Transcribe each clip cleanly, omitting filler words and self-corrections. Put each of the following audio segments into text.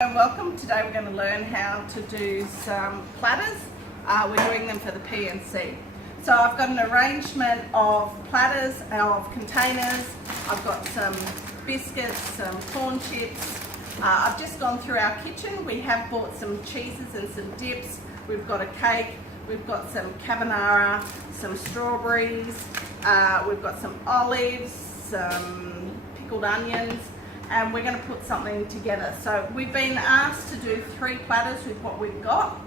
And welcome. Today we're going to learn how to do some platters. We're doing them for the PNC. So I've got an arrangement of platters, of containers. I've got some biscuits, some corn chips. I've just gone through our kitchen. We have bought some cheeses and some dips. We've got a cake. We've got some carbonara, some strawberries. We've got some olives, some pickled onions. And we're going to put something together. So we've been asked to do 3 platters with what we've got.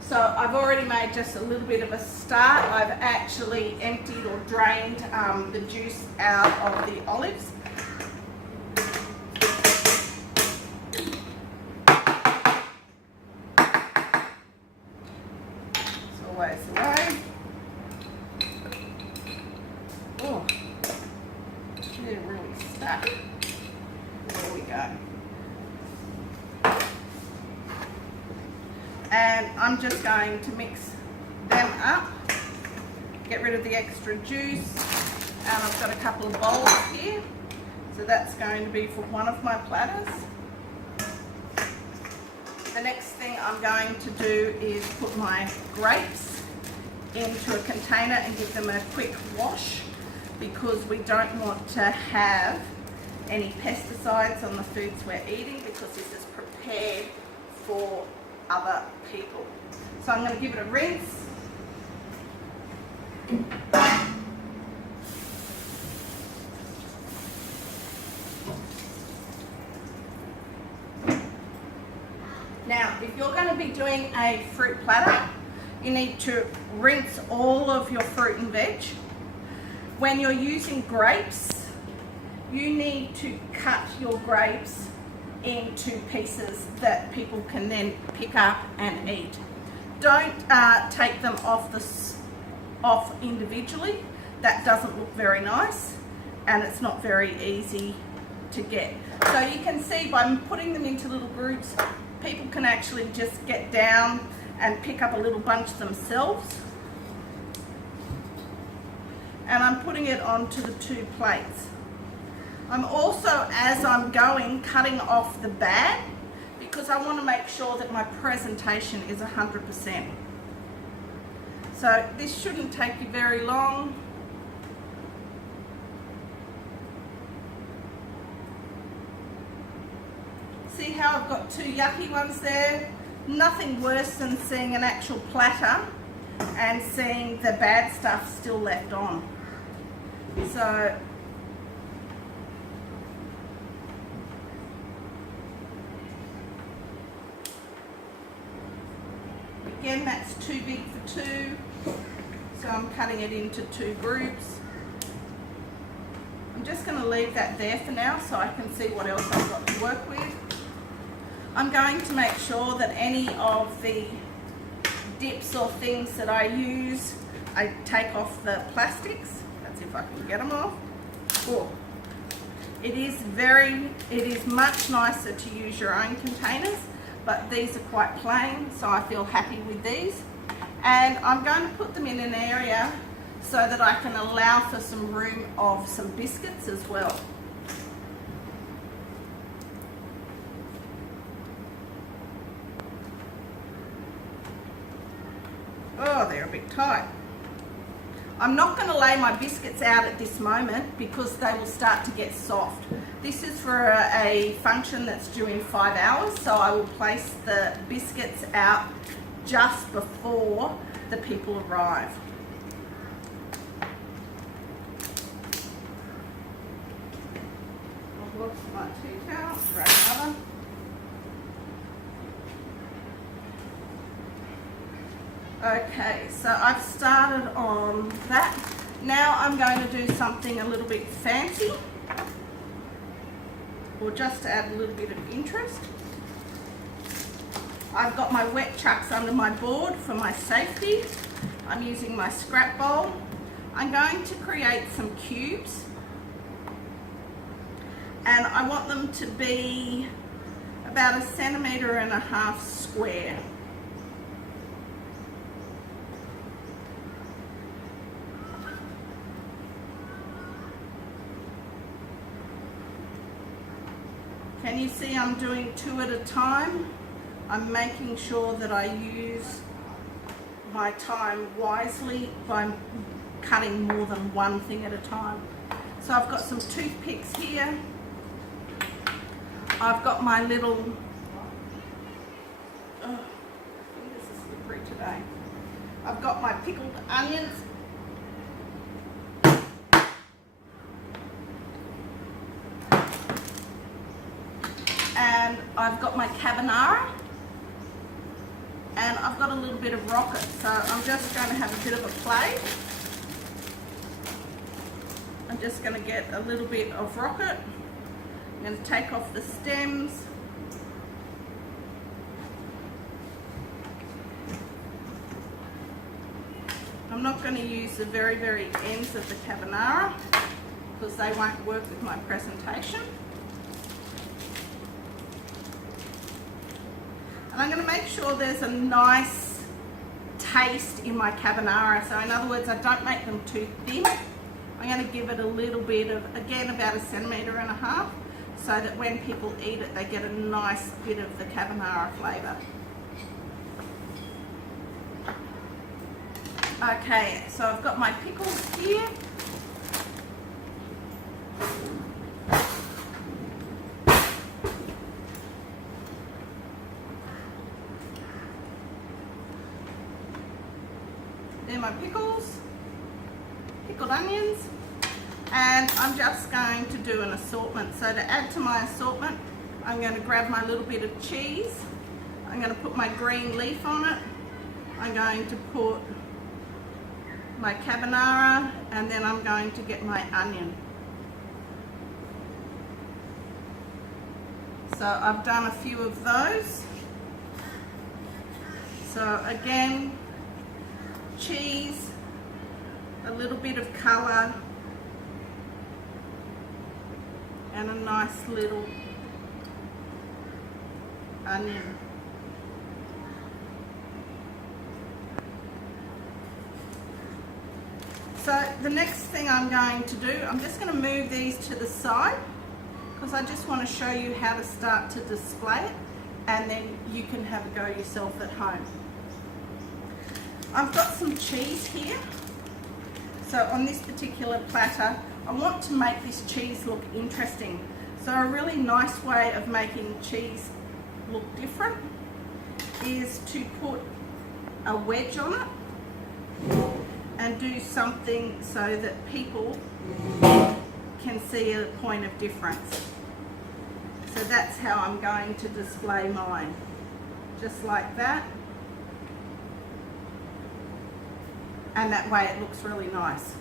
So I've already made just a little bit of a start. I've actually emptied or drained the juice out of the olives. It's always the way. Oh, they're really stuck. There we go. And I'm just going to mix them up, get rid of the extra juice, and I've got a couple of bowls here. So that's going to be for one of my platters. The next thing I'm going to do is put my grapes into a container and give them a quick wash, because we don't want to have any pesticides on the foods we're eating, because this is prepared for other people. So I'm going to give it a rinse. Now, if you're going to be doing a fruit platter, you need to rinse all of your fruit and veg. When you're using grapes, you need to cut your grapes into pieces that people can then pick up and eat. Don't take them off individually. That doesn't look very nice, and it's not very easy to get. So you can see by putting them into little groups, people can actually just get down and pick up a little bunch themselves. And I'm putting it onto the 2 plates. I'm also, as I'm going, cutting off the bag, because I want to make sure that my presentation is 100%. So this shouldn't take you very long. See how I've got 2 yucky ones there? Nothing worse than seeing an actual platter and seeing the bad stuff still left on. So again, that's too big for 2, so I'm cutting it into 2 groups. I'm just going to leave that there for now so I can see what else I've got to work with. I'm going to make sure that any of the dips or things that I use, I take off the plastics. That's if I can get them off. Oh. It is much nicer to use your own containers, but these are quite plain, so I feel happy with these. And I'm going to put them in an area so that I can allow for some room of some biscuits as well. Oh, they're a bit tight. I'm not going to lay my biscuits out at this moment, because they will start to get soft. This is for a function that's due in 5 hours, so I will place the biscuits out just before the people arrive. I've lost my 2 towels, grab another. Okay, so I've started on that. Now I'm going to do something a little bit fancy, or just to add a little bit of interest. I've got my wet chucks under my board for my safety. I'm using my scrap bowl. I'm going to create some cubes, and I want them to be about 1.5 centimeters square. Can you see I'm doing 2 at a time? I'm making sure that I use my time wisely by cutting more than one thing at a time. So I've got some toothpicks here. I've got my little, oh, this is slippery today. I've got my pickled onions. And I've got my carbonara. And I've got a little bit of rocket. So I'm just going to have a bit of a play. I'm just going to get a little bit of rocket. I'm going to take off the stems. I'm not going to use the very, very ends of the carbonara because they won't work with my presentation. And I'm going to make sure there's a nice taste in my carbonara. So in other words, I don't make them too thin. I'm going to give it a little bit of, again, about 1.5 centimetres, so that when people eat it, they get a nice bit of the carbonara flavour. Okay, so I've got my pickles here. They're my pickles, pickled onions, and I'm just going to do an assortment. So to add to my assortment, I'm going to grab my little bit of cheese. I'm going to put my green leaf on it. I'm going to put my carbonara, and then I'm going to get my onion. So I've done a few of those. So again, cheese, a little bit of colour, and a nice little onion. So the next thing I'm going to do, I'm just going to move these to the side because I just want to show you how to start to display it, and then you can have a go yourself at home. I've got some cheese here. So on this particular platter, I want to make this cheese look interesting. So a really nice way of making cheese look different is to put a wedge on it and do something so that people can see a point of difference. So that's how I'm going to display mine. Just like that. And that way it looks really nice.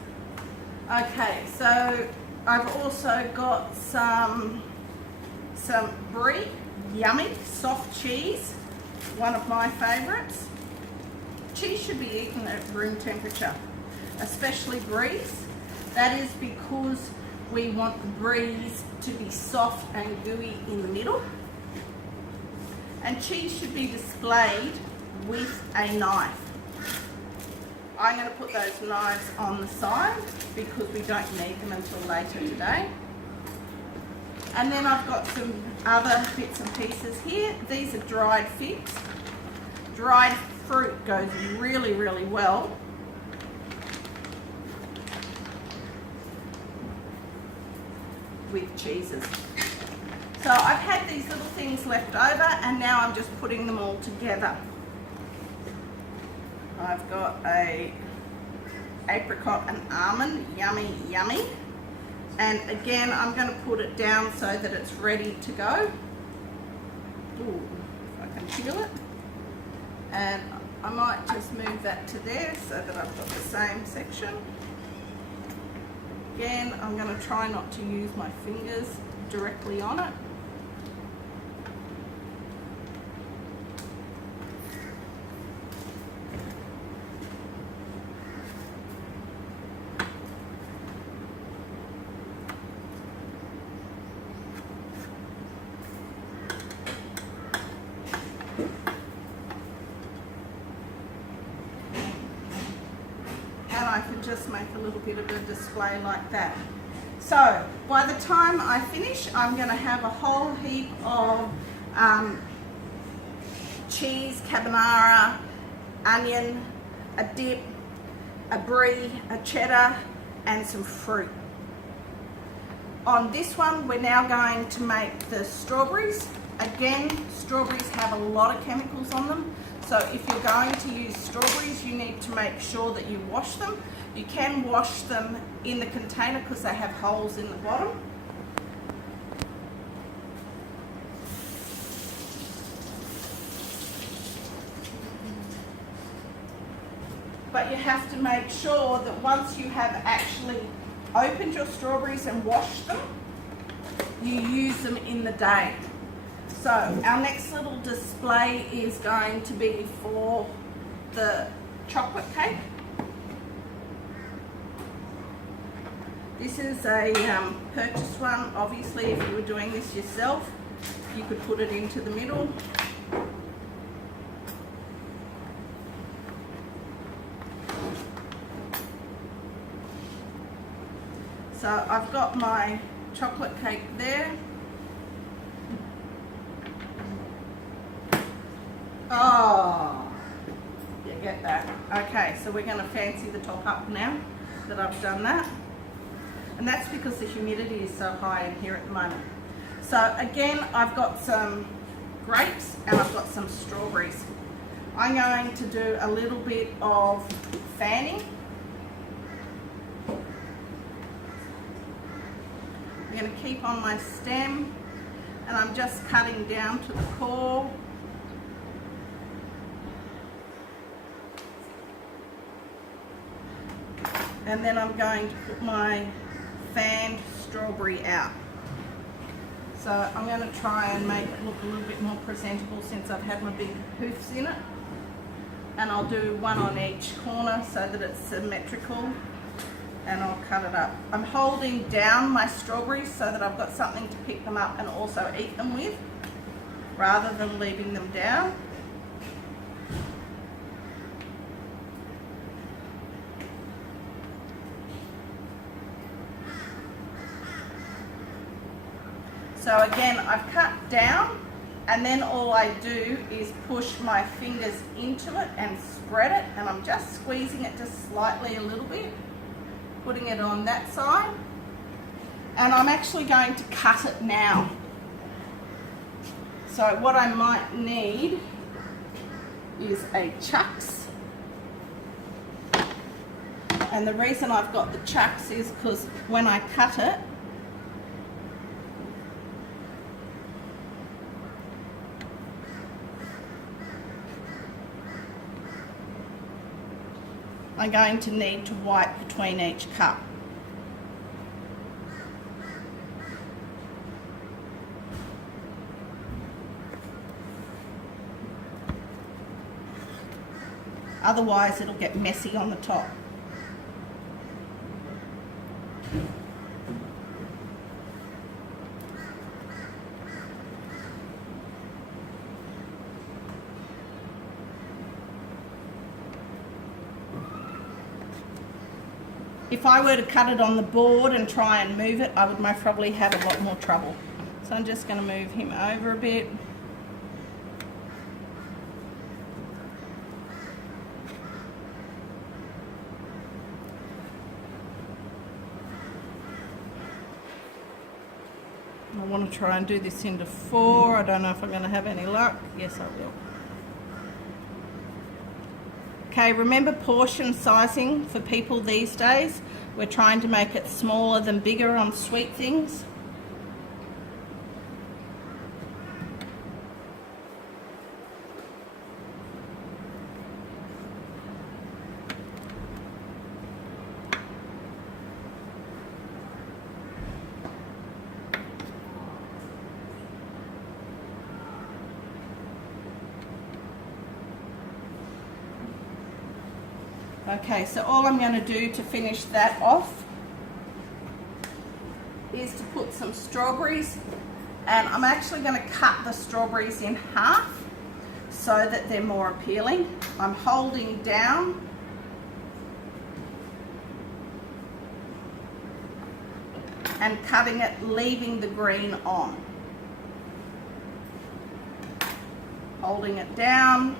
Okay, so I've also got some brie, yummy, soft cheese, one of my favourites. Cheese should be eaten at room temperature, especially bries. That is because we want the bries to be soft and gooey in the middle. And cheese should be displayed with a knife. I'm going to put those knives on the side because we don't need them until later today. And then I've got some other bits and pieces here. These are dried figs. Dried fruit goes really, really well with cheeses. So I've had these little things left over, and now I'm just putting them all together. I've got a apricot and almond, yummy, yummy. And again, I'm going to put it down so that it's ready to go. Ooh, if I can feel it. And I might just move that to there so that I've got the same section. Again, I'm going to try not to use my fingers directly on it. I can just make a little bit of a display like that. So by the time I finish, I'm going to have a whole heap of cheese, carbonara, onion, a dip, a brie, a cheddar, and some fruit. On this one, we're now going to make the strawberries. Again, strawberries have a lot of chemicals on them, so if you're going to use strawberries, you need to make sure that you wash them. You can wash them in the container because they have holes in the bottom. But you have to make sure that once you have actually opened your strawberries and washed them, you use them in the day. So our next little display is going to be for the chocolate cake. This is a purchased one. Obviously, if you were doing this yourself, you could put it into the middle. So I've got my chocolate cake there. Oh, you get that. Okay, so we're going to fancy the top up now that I've done that. And that's because the humidity is so high in here at the moment. So again, I've got some grapes and I've got some strawberries. I'm going to do a little bit of fanning. I'm going to keep on my stem and I'm just cutting down to the core. And then I'm going to put my fanned strawberry out. So I'm going to try and make it look a little bit more presentable since I've had my big hoofs in it. And I'll do one on each corner so that it's symmetrical, and I'll cut it up. I'm holding down my strawberries so that I've got something to pick them up and also eat them with, rather than leaving them down. So again, I've cut down, and then all I do is push my fingers into it and spread it, and I'm just squeezing it just slightly a little bit, putting it on that side, and I'm actually going to cut it now. So what I might need is a chucks, and the reason I've got the chucks is because when I cut it, I'm going to need to wipe between each cup. Otherwise it'll get messy on the top. If I were to cut it on the board and try and move it, I would most probably have a lot more trouble. So I'm just going to move him over a bit. I want to try and do this into 4. I don't know if I'm going to have any luck. Yes, I will. Okay, remember portion sizing for people these days. We're trying to make it smaller than bigger on sweet things. Okay, so all I'm going to do to finish that off is to put some strawberries, and I'm actually going to cut the strawberries in half so that they're more appealing. I'm holding down and cutting it, leaving the green on. Holding it down.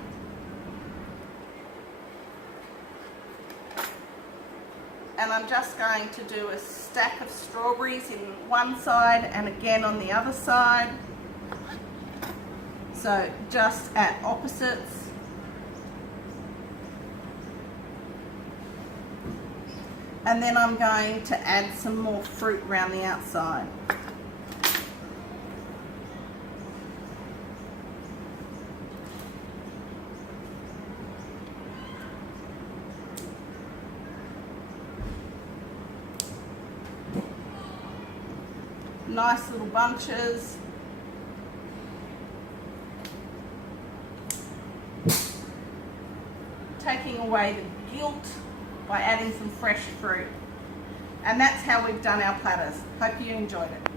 And I'm just going to do a stack of strawberries in one side and again on the other side. So just at opposites. And then I'm going to add some more fruit around the outside. Nice little bunches. Taking away the guilt by adding some fresh fruit. And that's how we've done our platters. Hope you enjoyed it.